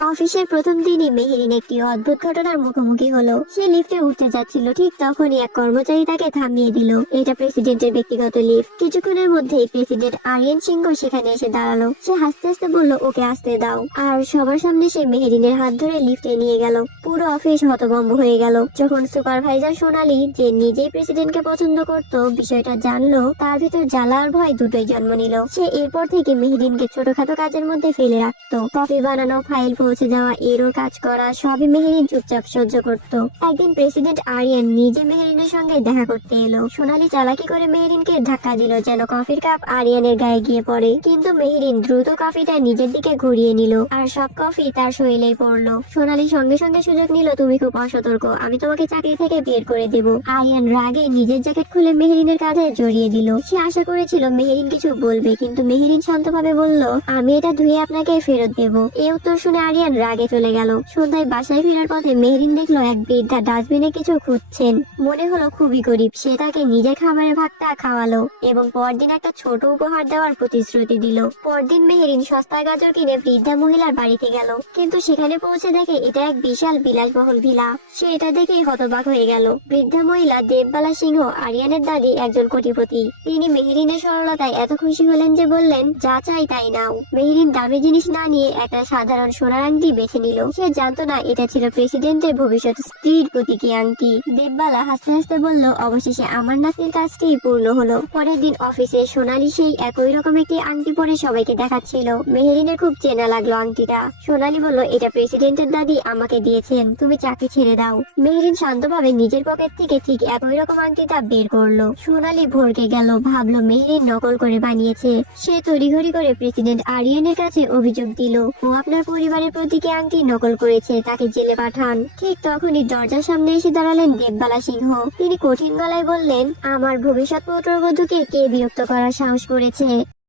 অফিসের প্রথম দিনই মেহেরিন একটি অদ্ভুত ঘটনার মুখোমুখি হলো। সে লিফটে উঠতে যাচ্ছিল, ঠিক তখনই এক কর্মচারী তাকে থামিয়ে দিল। এটা প্রেসিডেন্টের ব্যক্তিগত লিফট। কিছুক্ষণের মধ্যেই প্রেসিডেন্ট আরিয়ান সিংহ সেখানে এসে দাঁড়ালো। সে হাসতে হাসতে বলল, ওকে আসতে দাও। আর সবার সামনে সে মেহেরিনের হাত ধরে লিফটে নিয়ে গেল। পুরো অফিস হতভম্ব হয়ে গেল। যখন সুপারভাইজার সোনালি, যে নিজেই প্রেসিডেন্টকে পছন্দ করত, বিষয়টা জানলো, তার ভিতর জ্বালা আর ভয় দুটোই জন্ম নিল। সে এরপর থেকে মেহেরিনকে ছোটখাটো কাজের মধ্যে ফেলে রাখতো। কফি বানানো, ফাইল পৌঁছে যাওয়া, এরও কাজ করা, সবই মেহেরিন চুপচাপ সহ্য করত। একদিন প্রেসিডেন্ট আরিয়ান নিজে মেহেরিনের সঙ্গে দেখা করতে এলো। সোনালি চালাকি করে মেহেরিনকে ধাক্কা দিল যেন কফির কাপ আরিয়ানের গায়ে গিয়ে পড়ে, কিন্তু মেহেরিন দ্রুত কফিটা নিজের দিকে ঘুরিয়ে নিল আর সব কফি তার শরীরেই পড়লো। সোনালি সঙ্গে সঙ্গে সুযোগ নিল, তুমি খুব অসতর্ক, আমি তোমাকে চাকরি থেকে বের করে দেব। আরিয়ান রাগে নিজের জ্যাকেট খুলে মেহেরিনের কাঁধে জড়িয়ে দিল। সে আশা করেছিল মেহেরিন কিছু বলবে, কিন্তু মেহেরিন শান্তভাবে বলল, আমি এটা ধুয়ে আপনাকে ফেরত দেব। এই উত্তর শুনে আরিয়ান রাগে চলে গেল। সন্ধ্যায় বাসায় ফেরার পথে মেহেরিন দেখলো এক বৃদ্ধা ডাস্টবিনে কিছু খুঁজছেন। মনে হলো খুবই গরিব। সে তাকে নিজের খাবারের ভাগটা খাওয়ালো এবং পরদিন একটা ছোট উপহার দেওয়ার প্রতিশ্রুতি দিল। পরদিন মেহেরিন সস্তা গাজর কিনে বৃদ্ধা মহিলার বাড়িতে গেল, কিন্তু সেখানে পৌঁছে দেখে এটা এক বিশাল বিলাসবহুল ভিলা। সে এটা দেখেই হতবাক হয়ে গেল। বৃদ্ধা মহিলা দেববালা সিংহ, আরিয়ানের দাদি, একজন কোটিপতি। তিনি মেহেরিনের সরলতায় এত খুশি হলেন যে বললেন, যা চাই তাই নাও। মেহেরিন দামি জিনিস না নিয়ে একটা সাধারণ সোনার আংটি বেছে নিল। সে জানতো না এটা ছিল প্রেসিডেন্টের ভবিষ্যৎ স্ত্রীর প্রতীকী আংটি। দেববালা হাসতে হাসতে বলল, অবশেষে আমার নাতির কাজটি পূর্ণ হলো। পরের দিন অফিসে সোনালি সেই একই রকম একটি আংটি পরে সবাইকে দেখাচ্ছিল। মেহেরিনের খুব চেনা লাগলো আংটিটা। সোনালি বলল, এটা প্রেসিডেন্টের দাদি আমাকে দিয়েছেন, তুমি চাকরি ছেড়ে দাও। মেহেরিন শান্তভাবে নিজের পকেট থেকে ঠিক একই রকম আংটিটা বের করলো। সোনালি ভরকে গেল, ভাবলো মেহেরিন নকল করে বানিয়েছে। সে তড়িঘড়ি করে প্রেসিডেন্ট আরিয়ানের কাছে অভিযোগ দিল, ও আপনার পরিবারের প্রতীকী আংটি নকল করেছে, তাকে জেলে পাঠান। ঠিক তখনই দরজার সামনে এসে দাঁড়ালেন দেববালা সিংহ। তিনি কঠিন গলায় বললেন, আমার ভবিষ্যৎ পুত্রবধূকে কে বিরক্ত করার সাহস করেছে?